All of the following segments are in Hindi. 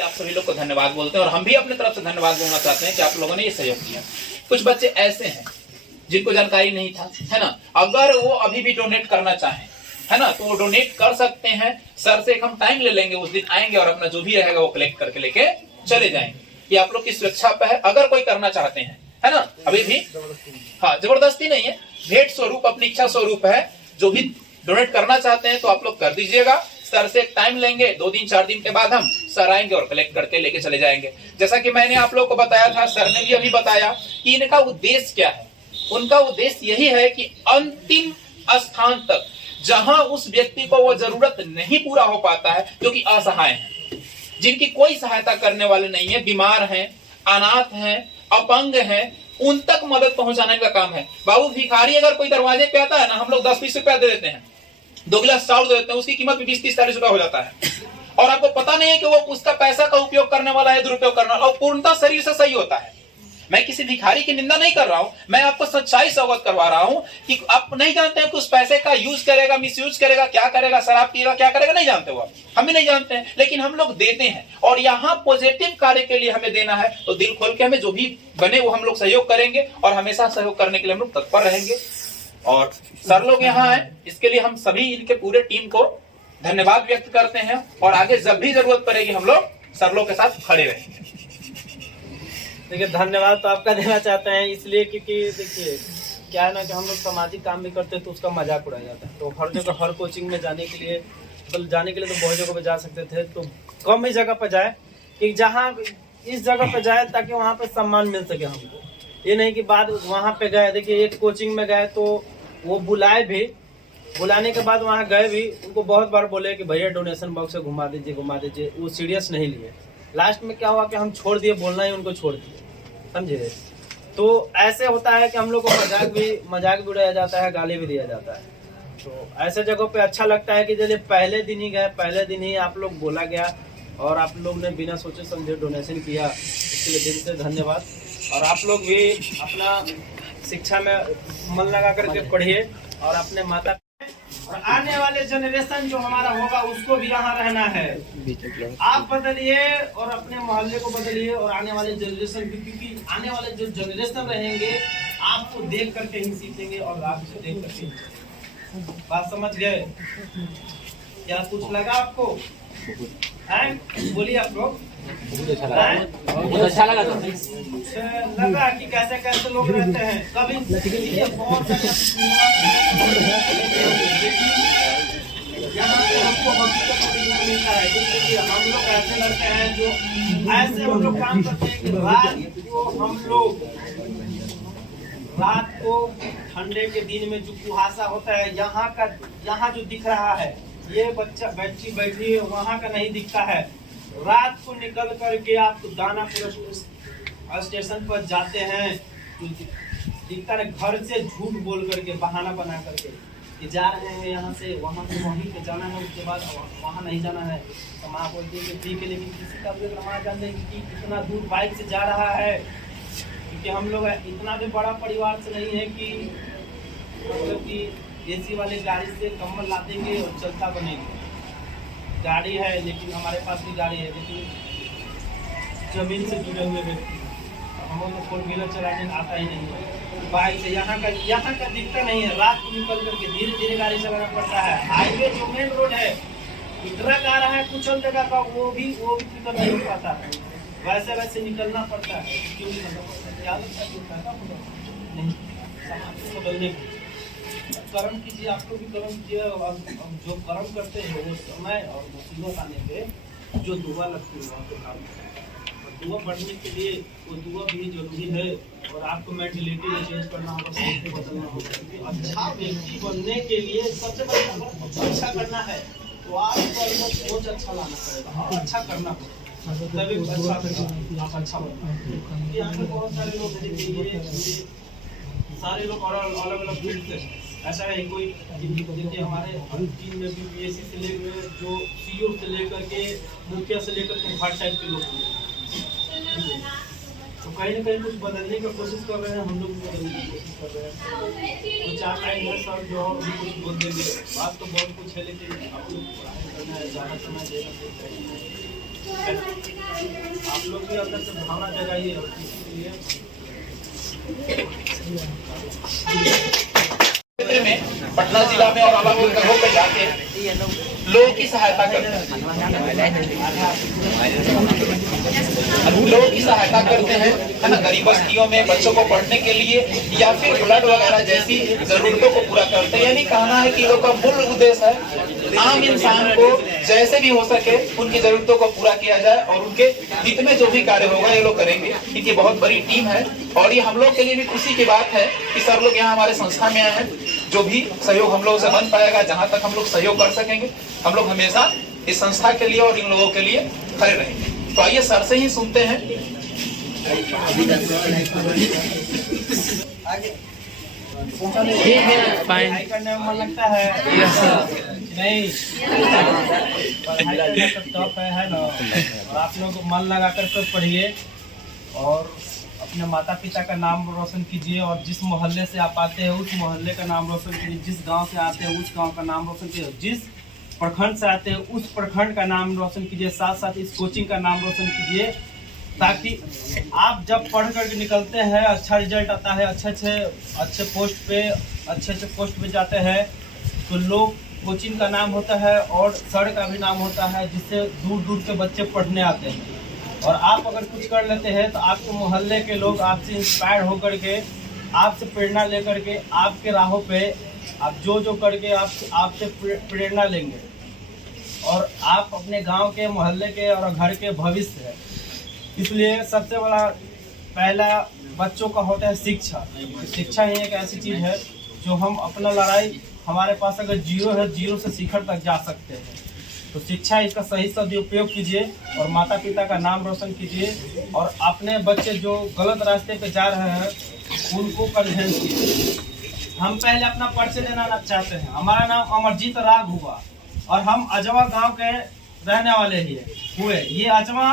आप सभी लोग को धन्यवाद बोलते हैं और हम भी अपनी तरफ से धन्यवाद बोलना चाहते हैं कि आप लोगों ने ये सहयोग किया। कुछ बच्चे ऐसे हैं जिनको जानकारी नहीं था, है ना, अगर वो अभी भी डोनेट करना चाहें, है ना, तो वो डोनेट कर सकते हैं। सर से एक हम टाइम ले लेंगे, उस दिन आएंगे और अपना जो भी रहेगा वो कलेक्ट करके लेके चले जाएंगे। ये आप लोग की सुरक्षा पे है, अगर कोई करना चाहते हैं, है ना, अभी भी, हाँ, जबरदस्ती नहीं है, भेंट स्वरूप, अपनी इच्छा स्वरूप है। जो भी डोनेट करना चाहते हैं तो आप लोग कर दीजिएगा। सर से एक टाइम लेंगे, 2 दिन 4 दिन के बाद हम सर आएंगे और कलेक्ट करके लेके चले जाएंगे। जैसा कि मैंने आप लोगों को बताया था, सर ने भी अभी बताया कि इनका उद्देश्य क्या है। उनका उद्देश्य यही है कि अंतिम स्थान तक जहां उस व्यक्ति को वो जरूरत नहीं पूरा हो पाता है, जो कि असहाय है, जिनकी कोई सहायता करने वाले नहीं है, बीमार हैं, अनाथ हैं, अपंग हैं, उन तक मदद पहुंचाने का काम है। बाबू भिखारी अगर कोई दरवाजे पे आता है ना, हम लोग 10-20 रुपया दे देते हैं, 2 गिलास चावल दे देते हैं, उसकी कीमत भी 20-30-40 रुपया हो जाता है। और आपको पता नहीं है कि वो उसका पैसा का उपयोग करने वाला है, दुरुपयोग करने वाला, और पूर्णतः शरीर से सही होता है। मैं किसी भिखारी की निंदा नहीं कर रहा हूं, मैं आपको सच्चाई से अवगत करवा रहा हूं कि आप नहीं जानते हैं कि उस पैसे का यूज करेगा, मिसयूज करेगा, क्या करेगा, शराब पिएगा, क्या करेगा, नहीं जानते हो, हम भी नहीं जानते हैं, लेकिन हम लोग देते हैं। और यहाँ पॉजिटिव कार्य के लिए हमें देना है, तो दिल खोल के हमें जो भी बने वो हम लोग सहयोग करेंगे और हमेशा सहयोग करने के लिए हम लोग तत्पर रहेंगे। और सर लोग यहाँ हैं, इसके लिए हम सभी इनके पूरे टीम को धन्यवाद व्यक्त करते हैं और आगे जब भी जरूरत पड़ेगी हम लोग सर लोग के साथ खड़े रहेंगे। देखिए, धन्यवाद तो आपका देना चाहते हैं इसलिए क्योंकि देखिए क्या है ना कि हम लोग सामाजिक काम भी करते हैं तो उसका मजाक उड़ाया जाता है। तो हर जगह हर कोचिंग में जाने के लिए तो बहुत जगह पे जा सकते थे, तो कम ही जगह पे जाए कि जहाँ इस जगह पे जाए ताकि वहाँ पे सम्मान मिल सके हमको। ये नहीं कि बाद वहाँ पे गए, देखिए एक कोचिंग में गए तो वो बुलाए भी, बुलाने के बाद वहाँ गए भी, उनको बहुत बार बोले कि भैया डोनेशन बॉक्स से घुमा दीजिए, वो सीरियस नहीं लिए। लास्ट में क्या हुआ कि हम छोड़ दिए, बोलना ही उनको छोड़ दिए, समझे। तो ऐसे होता है कि हम लोग को मजाक भी उड़ाया जाता है, गाली भी दिया जाता है। तो ऐसे जगहों पे अच्छा लगता है कि जैसे पहले दिन ही गए, पहले दिन ही आप लोग बोला गया और आप लोग ने बिना सोचे समझे डोनेशन किया, इसके लिए दिल से धन्यवाद। और आप लोग भी अपना शिक्षा में मन लगा करके पढ़िए और अपने माता और आने वाले जनरेशन जो हमारा होगा उसको भी यहाँ रहना है। आप बदलिए और अपने मोहल्ले को बदलिए और आने वाले जनरेशन भी, क्योंकि आने वाले जो जनरेशन रहेंगे आपको देख करके ही सीखेंगे और आपसे देख करके। बात समझ गए? क्या कुछ लगा आपको? बोलिए आप लोग। बहुत अच्छा लगा। लगा कि कैसे कैसे लोग रहते हैं। कभी बहुत यहाँ पे हमको मिलता है, जैसे हम लोग ऐसे लड़के हैं जो ऐसे हम लोग काम करते हैं कि रात को ठंडे के दिन में जो कुहासा होता है, यहाँ जो दिख रहा है, ये बच्ची बैठी है, वहाँ का नहीं दिखता है। रात को निकल करके आप दानापुर स्टेशन पर जाते हैं, दिखता है, घर से झूठ बोल करके, बहाना बना करके कि जा रहे हैं यहाँ से वहाँ से, वहीं पे जाना है, उसके बाद वहाँ नहीं जाना है। तो माँ बोलती है कि ठीक है, लेकिन किसी का भी माँ जानते हैं कि इतना दूर बाइक से जा रहा है, क्योंकि हम लोग इतना भी बड़ा परिवार से नहीं है कि मतलब कि एसी वाले गाड़ी से कम्बल ला देंगे और चलता बनेंगे। गाड़ी है, लेकिन हमारे पास भी गाड़ी है, लेकिन जमीन से जुड़े हुए व्यक्ति, हम लोग को 4 व्हीलर चलाने आता ही नहीं है। बाइक से यहाँ का दिखता नहीं है। रात को निकल करके धीरे धीरे गाड़ी चलाना पड़ता है। हाईवे जो मेन रोड है, ट्रक आ रहा है कुछ जगह का, वो भी निकल नहीं पाता है, वैसे निकलना पड़ता है। क्यों निकलना पड़ता है? क्या नहीं, समाज को बदलने कर्म कीजिए, आपको भी कर्म कीजिए। जो कर्म करते हैं वो समय और मुसीबत आने पे जो दुआ लगती है वहाँ पे काम करते हैं। और दुआ बढ़ने के लिए वो दुआ भी जरूरी है। और आपको मेंटलिटी में चेंज करना होगा, सोच को बदलना होगा, क्योंकि अच्छा व्यक्ति बनने के लिए सबसे पहले अच्छा करना है, तो आपको अंदर सोच अच्छा लाना पड़ेगा और अच्छा करना पड़ेगा, तभी आप अच्छा बनना। यहाँ पे बहुत सारे लोग हैं, सारे लोग अलग अलग फील्ड से, ऐसा है कोई देखिए हमारे टीम में भी बीएससी से लेकर जो सीईओ से लेकर के मुखिया से लेकर के हर टाइप के लोग हैं। तो कहीं ना कहीं कुछ बदलने की कोशिश कर रहे हैं, हम लोग भी बदलने की कोशिश कर रहे हैं। तो 4 टाइम है सर जो और भी कुछ बोल देंगे, बात तो बहुत कुछ है, लेकिन आप लोग पढ़ाई करना है, ज़्यादा समय देना चाहिए। के अंदर से भावना जगाइए। इसलिए क्षेत्र में पटना जिला में और अलग अलग जगहों पे जाके लोगों की सहायता करते हैं, लोगों की सहायता करते हैं, है ना, गरीब बस्तियों में बच्चों को पढ़ने के लिए या फिर ब्लड वगैरह जैसी जरूरतों को पूरा करते हैं। यानी कहना है कि लोग का मूल उद्देश्य है आम इंसान को जैसे भी हो सके उनकी जरूरतों को पूरा किया जाए और उनके हित में जो भी कार्य होगा ये लोग करेंगे। इनकी बहुत बड़ी टीम है और ये हम लोग के लिए भी खुशी की बात है कि सर लोग यहाँ हमारे संस्था में आए हैं। जो भी सहयोग हम लोगों से बन पाएगा, जहां तक हम लोग सहयोग कर सकेंगे, हम लोग हमेशा इस संस्था के लिए और इन लोगों के लिए खड़े रहेंगे। तो आइए सर से ही सुनते हैं। पढ़ाई करने में मन लगता है? नहीं, पढ़ाई टफ है ना। और आप लोग मन लगा कर पढ़िए और अपने माता पिता का नाम रोशन कीजिए और जिस मोहल्ले से आप आते हैं उस मोहल्ले का नाम रोशन कीजिए, जिस गांव से आते हैं उस गांव का नाम रोशन कीजिए, जिस प्रखंड से आते हैं उस प्रखंड का नाम रोशन कीजिए, साथ साथ इस कोचिंग का नाम रोशन कीजिए, ताकि आप जब पढ़ करके निकलते हैं अच्छा रिजल्ट आता है, अच्छे पोस्ट पे जाते हैं तो लोग कोचिंग का नाम होता है और सर का भी नाम होता है, जिससे दूर दूर के बच्चे पढ़ने आते हैं। और आप अगर कुछ कर लेते हैं तो आपके मोहल्ले के लोग आपसे इंस्पायर होकर के, आपसे प्रेरणा लेकर के आपके राहों पे आप जो करके आपसे प्रेरणा लेंगे और आप अपने गांव के, मोहल्ले के और घर के भविष्य है। इसलिए सबसे बड़ा पहला बच्चों का होता है शिक्षा। शिक्षा ही एक ऐसी चीज़ है जो हम अपना लड़ाई, हमारे पास अगर जीरो है, जीरो से शिखर तक जा सकते हैं। तो शिक्षा, इसका सही सदुपयोग कीजिए और माता पिता का नाम रोशन कीजिए और अपने बच्चे जो गलत रास्ते पे जा रहे हैं उनको कन्विंस कीजिए। हम पहले अपना परिचय देना चाहते हैं। हमारा नाम अमरजीत राग हुआ और हम अजवा गांव के रहने वाले ही हुए। ये अजवा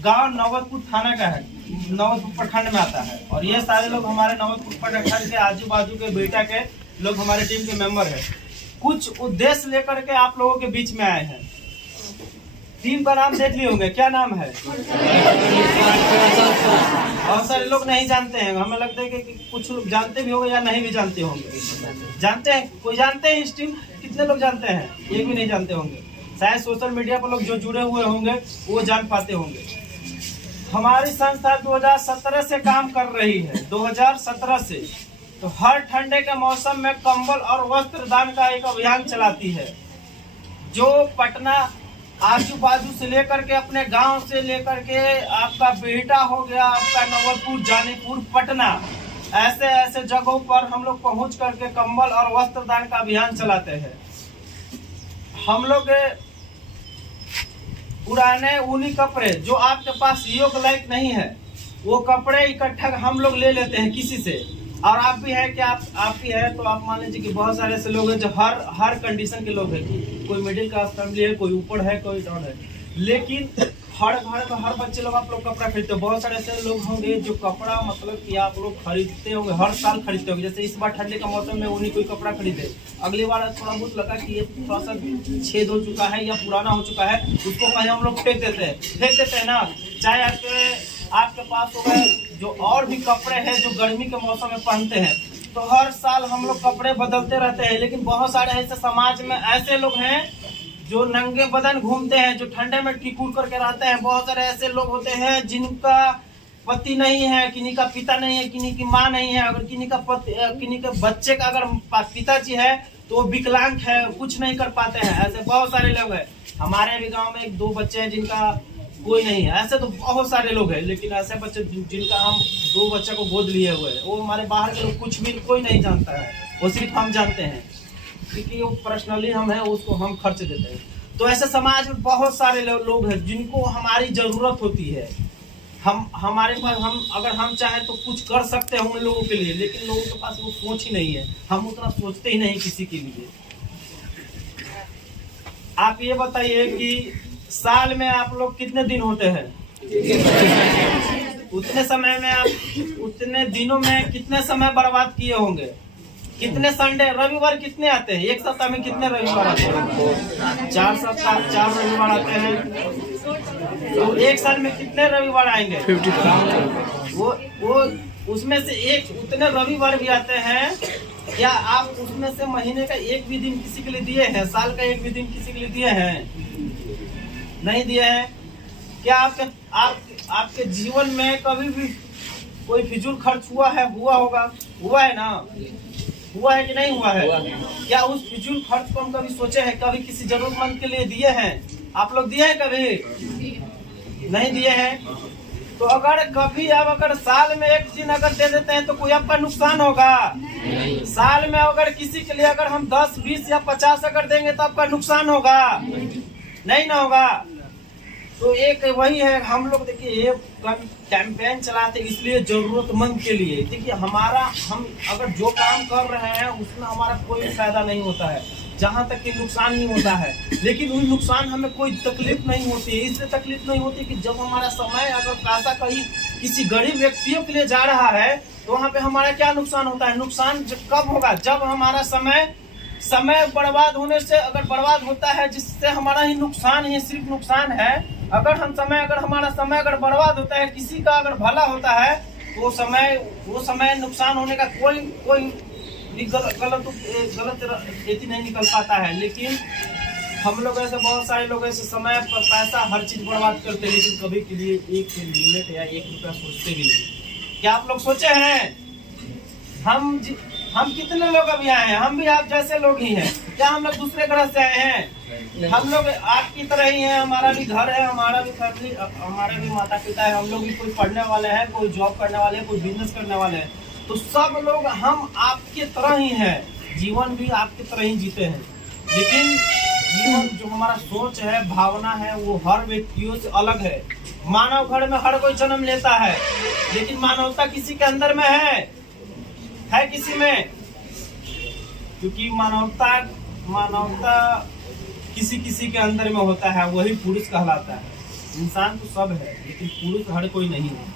गांव नवतपुर थाना का है, नवतपुर प्रखंड में आता है और ये सारे लोग हमारे नवतपुर प्रखंड के आजू बाजू के बेटा के लोग हमारे टीम के मेंबर हैं। कुछ उद्देश्य लेकर के आप लोगों के बीच में आए हैं। टीम का नाम देख लिए होंगे, क्या नाम है? बहुत सारे लोग नहीं जानते हैं, हमें लगता है कि कुछ लोग जानते भी होंगे या नहीं भी जानते होंगे। जानते हैं? कोई जानते हैं इस टीम? कितने लोग जानते हैं? एक भी नहीं जानते होंगे। शायद सोशल मीडिया पर लोग जो जुड़े हुए होंगे वो जान पाते होंगे। हमारी संस्था 2017 से काम कर रही है, 2017 से। तो हर ठंडे के मौसम में कंबल और वस्त्र दान का एक अभियान चलाती है, जो पटना आजू बाजू से लेकर के, अपने गांव से लेकर के, आपका बेहटा हो गया, आपका नवतपुर, जानीपुर, पटना, ऐसे जगहों पर हम लोग पहुंच करके कंबल और वस्त्र दान का अभियान चलाते हैं। हम लोग पुराने ऊनी कपड़े जो आपके पास योग लायक नहीं है, वो कपड़े इकट्ठा हम लोग ले लेते हैं किसी से। और आप भी है कि आप भी है तो आप मान लीजिए कि बहुत सारे ऐसे लोग हैं जो हर कंडीशन के लोग हैं। कोई मिडिल क्लास फैमिली है, कोई ऊपर है, कोई डाउन है, लेकिन हर घर में हर बच्चे लोग आप लोग कपड़ा खरीदते हो। बहुत सारे ऐसे लोग होंगे जो कपड़ा मतलब कि आप लोग खरीदते होंगे, हर साल खरीदते होंगे। जैसे इस बार ठंडे का मौसम में उन्हीं कोई कपड़ा खरीदे, अगली बार थोड़ा बहुत लगा कि ये थोड़ा सा छेद हो चुका है या पुराना हो चुका है, उसको कहीं हम लोग फेंक देते हैं ना। चाहे आपके पास हो गए जो और भी कपड़े हैं जो गर्मी के मौसम में पहनते हैं, तो हर साल हम लोग कपड़े बदलते रहते हैं। लेकिन बहुत सारे ऐसे समाज में ऐसे लोग हैं जो नंगे बदन घूमते हैं, जो ठंडे में टिकुर करके रहते हैं। बहुत सारे ऐसे लोग होते हैं जिनका पति नहीं है, किन्हीं का पिता नहीं है, किन्हीं की माँ नहीं है। अगर किन्हीं के बच्चे का अगर पिताजी है तो वो विकलांग है, कुछ नहीं कर पाते हैं। ऐसे बहुत सारे लोग हैं। हमारे भी गाँव में 1-2 बच्चे हैं जिनका कोई नहीं है। ऐसे तो बहुत सारे लोग हैं, लेकिन ऐसे बच्चे जिनका हम 2 बच्चे को गोद लिए हुए हैं, वो हमारे बाहर के लोग कुछ भी कोई नहीं जानता है, वो सिर्फ हम जानते हैं, क्योंकि वो पर्सनली हम हैं, उसको हम खर्च देते हैं। तो ऐसे समाज में बहुत सारे लोग हैं जिनको हमारी जरूरत होती है। हमारे पास अगर हम चाहें तो कुछ कर सकते हैं उन लोगों के लिए, लेकिन लोगों के पास वो सोच ही नहीं है। हम उतना सोचते ही नहीं किसी के लिए। आप ये बताइए कि साल में आप लोग कितने दिन होते हैं? उतने दिनों में कितने समय बर्बाद किए होंगे? कितने संडे रविवार कितने आते हैं? एक सप्ताह में कितने रविवार आते हैं? 4 रविवार आते हैं। तो एक साल में कितने रविवार आएंगे? 52। वो उसमें से एक उतने रविवार भी आते हैं। क्या आप उसमें से महीने का एक भी दिन किसी के लिए दिए हैं? साल का एक भी दिन किसी के लिए दिए हैं? नहीं दिए हैं। क्या आपके जीवन में कभी भी कोई फिजूल खर्च हुआ है? हुआ है ना? हुआ है कि नहीं हुआ है? क्या उस फिजूल खर्च को हम कभी सोचे हैं? कभी किसी जरूरतमंद के लिए दिए हैं? आप लोग दिए हैं कभी? नहीं दिए हैं। तो अगर कभी आप अगर साल में एक दिन अगर दे देते हैं तो कोई आपका नुकसान होगा? साल में अगर किसी के लिए अगर हम 10, 20 या 50 अगर देंगे तो आपका नुकसान होगा? नहीं ना होगा। तो एक वही है, हम लोग देखिए ये कैंपेन चलाते इसलिए जरूरतमंद के लिए। देखिए हम अगर जो काम कर रहे हैं उसमें हमारा कोई फायदा नहीं होता है, जहाँ तक कि नुकसान नहीं होता है, लेकिन उस नुकसान हमें कोई तकलीफ नहीं होती है। इसलिए तकलीफ नहीं होती कि जब हमारा समय अगर पैसा कहीं किसी गरीब व्यक्तियों के लिए जा रहा है तो वहाँ पे हमारा क्या नुकसान होता है? नुकसान कब होगा? जब हमारा समय बर्बाद होने से अगर बर्बाद होता है, जिससे हमारा ही नुकसान ही सिर्फ नुकसान है। अगर हमारा समय अगर बर्बाद होता है, किसी का अगर भला होता है तो वो समय नुकसान होने का कोई भी गलत एथी नहीं निकल पाता है। लेकिन हम लोग ऐसे बहुत सारे लोग ऐसे समय पर पैसा हर चीज बर्बाद करते हैं, लेकिन कभी के लिए एक मिनट या 1 रुपया सोचते भी नहीं। क्या आप लोग सोचे हैं? हम कितने लोग अभी आए हैं? हम भी आप जैसे लोग ही हैं। क्या हम लोग दूसरे ग्रह से आए हैं? हम लोग आपकी तरह ही हैं। हमारा भी घर है, हमारा भी फैमिली, हमारे भी माता पिता है। हम लोग भी कोई पढ़ने वाले हैं, कोई जॉब करने वाले हैं, कोई बिजनेस करने वाले हैं। तो सब लोग हम आपके तरह ही हैं, जीवन भी आपकी तरह ही जीते हैं। लेकिन जीवन जो हमारा सोच है, भावना है, वो हर व्यक्तियों से अलग है। मानव घर में हर कोई जन्म लेता है, लेकिन मानवता किसी के अंदर में है किसी में? क्योंकि मानवता किसी के अंदर में होता है, वही पुरुष कहलाता है। इंसान तो सब है, लेकिन पुरुष हर कोई नहीं है।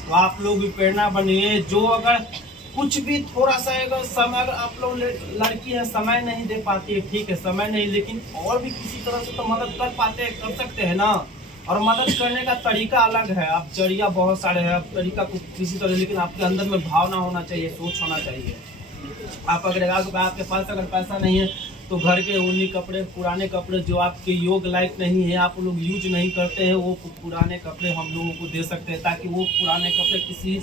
तो आप लोग भी प्रेरणा बनिए। जो अगर कुछ भी थोड़ा सा अगर समय, अगर आप लोग लड़की है समय नहीं दे पाती है, ठीक है समय नहीं, लेकिन और भी किसी तरह से तो मदद कर सकते हैं ना। और मदद करने का तरीका अलग है। आप जरिया बहुत सारे हैं, आप तरीका को किसी तरह, लेकिन आपके अंदर में भावना होना चाहिए, सोच होना चाहिए। आप अगर आपके पास अगर पैसा नहीं है तो घर के ऊनी कपड़े, पुराने कपड़े जो आपके योग लायक नहीं है, आप लोग यूज नहीं करते हैं, वो पुराने कपड़े हम लोगों को दे सकते हैं, ताकि वो पुराने कपड़े किसी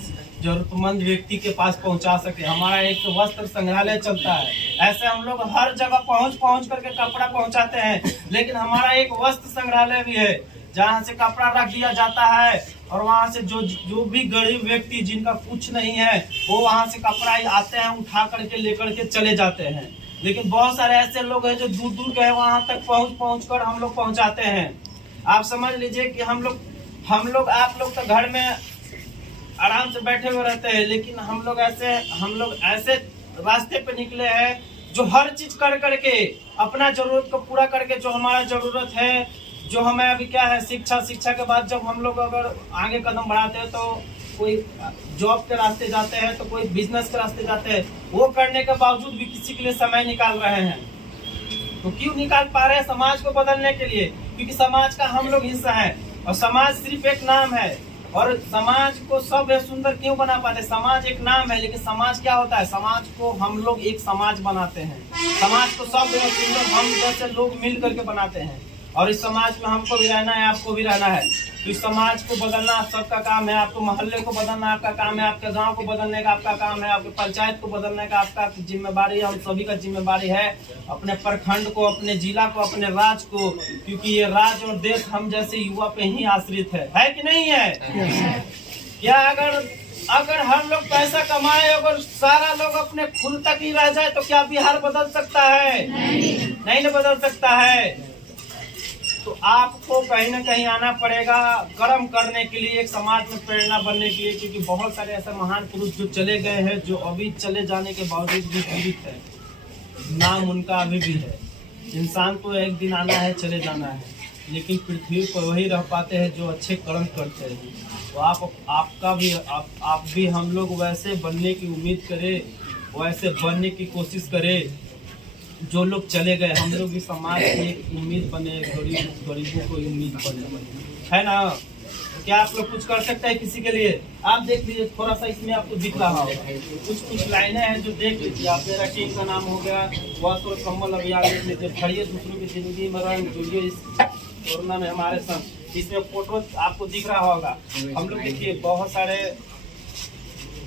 जरूरतमंद व्यक्ति के पास पहुंचा सके। हमारा एक वस्त्र संग्रहालय चलता है, ऐसे हम लोग हर जगह पहुंच करके कपड़ा पहुंचाते हैं। लेकिन हमारा एक वस्त्र संग्रहालय भी है, जहाँ से कपड़ा रख दिया जाता है, और वहाँ से जो भी गरीब व्यक्ति जिनका कुछ नहीं है, वो वहाँ से कपड़ा आते हैं, उठा करके लेकर के चले जाते हैं। लेकिन बहुत सारे ऐसे लोग हैं जो दूर दूर के वहाँ तक पहुँच कर हम लोग पहुँचाते हैं। आप समझ लीजिए कि हम लोग आप लोग तो घर में आराम से बैठे हुए रहते हैं, लेकिन हम लोग ऐसे रास्ते पे निकले हैं जो हर चीज कर करके अपना जरूरत को पूरा करके, जो हमारा जरूरत है, जो हमें अभी क्या है शिक्षा के बाद जब हम लोग अगर आगे कदम बढ़ाते हैं तो कोई जॉब के रास्ते जाते हैं, तो कोई बिजनेस के रास्ते जाते हैं, वो करने के बावजूद भी किसी के लिए समय निकाल रहे हैं। तो क्यों निकाल पा रहे हैं? समाज को बदलने के लिए, क्योंकि समाज का हम लोग हिस्सा है, और समाज सिर्फ एक नाम है। और समाज को सब सुंदर क्यों बना पाते? समाज एक नाम है, लेकिन समाज क्या होता है? समाज को हम लोग एक समाज बनाते हैं। समाज को सब सुंदर हम जैसे लोग मिल करके बनाते हैं, और इस समाज में हमको भी रहना है, आपको भी रहना है। तो इस समाज को बदलना सबका काम है। आपको मोहल्ले को बदलना आपका काम है, आपके गांव को बदलने का आपका काम है, आपके पंचायत को बदलने का आपका जिम्मेवारी है। हम सभी का जिम्मेवारी है, अपने प्रखंड को, अपने जिला को, अपने राज्य को, क्योंकि ये राज्य और देश हम जैसे युवा पे ही आश्रित है कि नहीं है? क्या अगर हर लोग पैसा कमाए, अगर सारा लोग अपने खुद तक ही रह जाए, तो क्या बिहार बदल सकता है? नहीं बदल सकता है। तो आपको कहीं ना कहीं आना पड़ेगा कर्म करने के लिए, एक समाज में प्रेरणा बनने के लिए, क्योंकि बहुत सारे ऐसे महान पुरुष जो चले गए हैं, जो अभी चले जाने के बावजूद भी जीवित है, नाम उनका अभी भी है। इंसान को एक दिन आना है, चले जाना है, लेकिन पृथ्वी पर वही रह पाते हैं जो अच्छे कर्म करते हैं। तो आप भी हम लोग वैसे बनने की उम्मीद करें वैसे बनने की कोशिश करे। जो लोग चले गए, हम लोग इस समाज की एक उम्मीद बने, गरीबों को उम्मीद बने, है ना। क्या आप लोग कुछ कर सकते हैं किसी के लिए? आप देख लीजिए, थोड़ा सा इसमें आपको दिख रहा होगा, कुछ लाइनें हैं जो देख लीजिए आप। मेरा टीम का नाम हो गया वस्त्र कम्बल अभियान, देख लीजिए। खड़िए दूसरों की जिंदगी में रंग जुड़िए इस कोरोना में हमारे संग। इसमें फोटो आपको दिख रहा होगा। हम लोग देखिए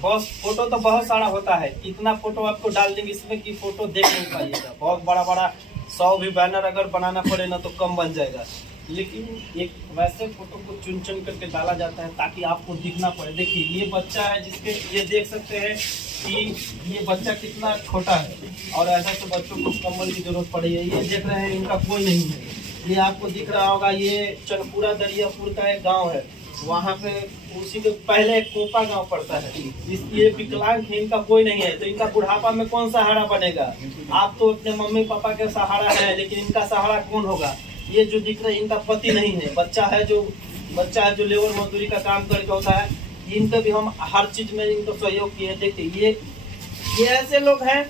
फोटो तो बहुत सारा होता है। इतना फोटो आपको डाल देंगे इसमें कि फोटो देख नहीं पाइएगा। बहुत बड़ा 100 भी बैनर अगर बनाना पड़े ना तो कम बन जाएगा। लेकिन एक वैसे फोटो को चुन करके डाला जाता है ताकि आपको दिखना पड़े। देखिए ये बच्चा है जिसके ये देख सकते हैं कि ये बच्चा कितना छोटा है, और ऐसा तो बच्चों को कम्बल की जरूरत पड़ी है। ये देख रहे हैं इनका कोई नहीं है। ये आपको दिख रहा होगा, ये चनपुरा दरियापुर का एक गाँव है। वहाँ पे उसी के पहले कोपा गांव पड़ता है। ये विकलांग है, इनका कोई नहीं है, तो इनका बुढ़ापा में कौन सहारा बनेगा? आप तो अपने मम्मी पापा के सहारा है, लेकिन इनका सहारा कौन होगा? ये जो दिख रहा है इनका पति नहीं है, बच्चा है जो लेबर मजदूरी का काम करके होता है। इनका भी हम हर चीज में इनको सहयोग किए। देखिए ये ऐसे लोग हैं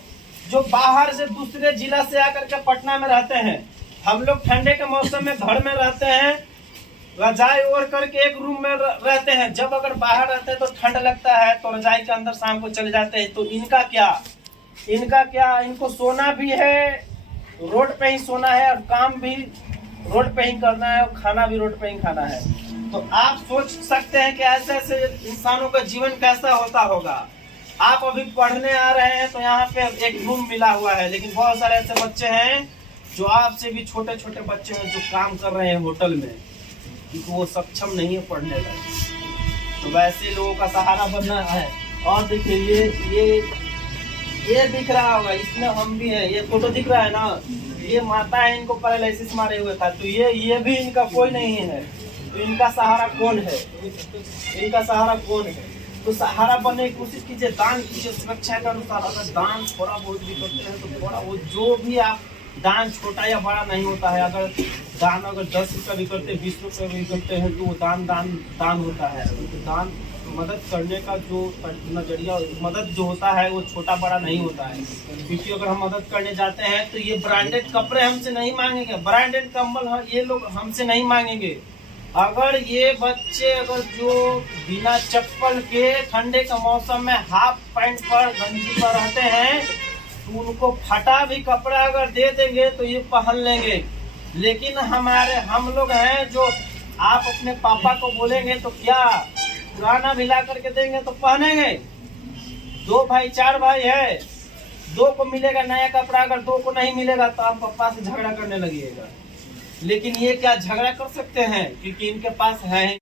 जो बाहर से दूसरे जिला से आकर के पटना में रहते हैं। हम लोग ठंडे के मौसम में घर में रहते हैं, रजाई ओढ़ करके एक रूम में रहते हैं। जब अगर बाहर रहते हैं तो ठंड लगता है तो रजाई के अंदर शाम को चले जाते हैं। तो इनका क्या इनको सोना भी है, रोड पे ही सोना है, और काम भी रोड पे ही करना है, और खाना भी रोड पे ही खाना है। तो आप सोच सकते हैं कि ऐसे इंसानों का जीवन कैसा होता होगा। आप अभी पढ़ने आ रहे हैं तो यहाँ पे एक रूम मिला हुआ है, लेकिन बहुत सारे ऐसे बच्चे हैं जो आपसे भी छोटे बच्चे हैं जो काम कर रहे हैं होटल में, क्योंकि वो सक्षम नहीं है पढ़ने में। तो वैसे लोगों का सहारा बनना है। और देखिए ये दिख रहा होगा, इसमें हम भी हैं। ये फोटो दिख रहा है ना, ये माता है, इनको पैरालिसिस मारे हुए था। तो ये भी इनका कोई नहीं है, तो इनका सहारा कौन है? तो सहारा बनने की कोशिश कीजिए, दान कीजिए सुरक्षा के अनुसार। अगर दान थोड़ा बहुत भी करते हैं तो थोड़ा बहुत, जो भी आप दान छोटा या बड़ा नहीं होता है। अगर दान 10 रुपया भी करते, 20 रुपया भी करते हैं तो वो दान होता है। तो दान मदद करने का जो नजरिया, मदद जो होता है वो छोटा बड़ा नहीं होता है। क्योंकि अगर हम मदद करने जाते हैं तो ये ब्रांडेड कपड़े हमसे नहीं मांगेंगे, ब्रांडेड कंबल ये लोग हमसे नहीं मांगेंगे। अगर ये बच्चे जो बिना चप्पल के ठंडे के मौसम में हाफ पैंट पर गंजी पर रहते हैं तो उनको फटा भी कपड़ा अगर दे देंगे तो ये पहन लेंगे। लेकिन हम लोग हैं जो आप अपने पापा को बोलेंगे तो क्या पुराना भी ला करके देंगे तो पहनेंगे। 2 भाई 4 भाई है, 2 को मिलेगा नया कपड़ा, अगर 2 को नहीं मिलेगा तो आप पापा से झगड़ा करने लगिएगा। लेकिन ये क्या झगड़ा कर सकते हैं? क्योंकि इनके पास है।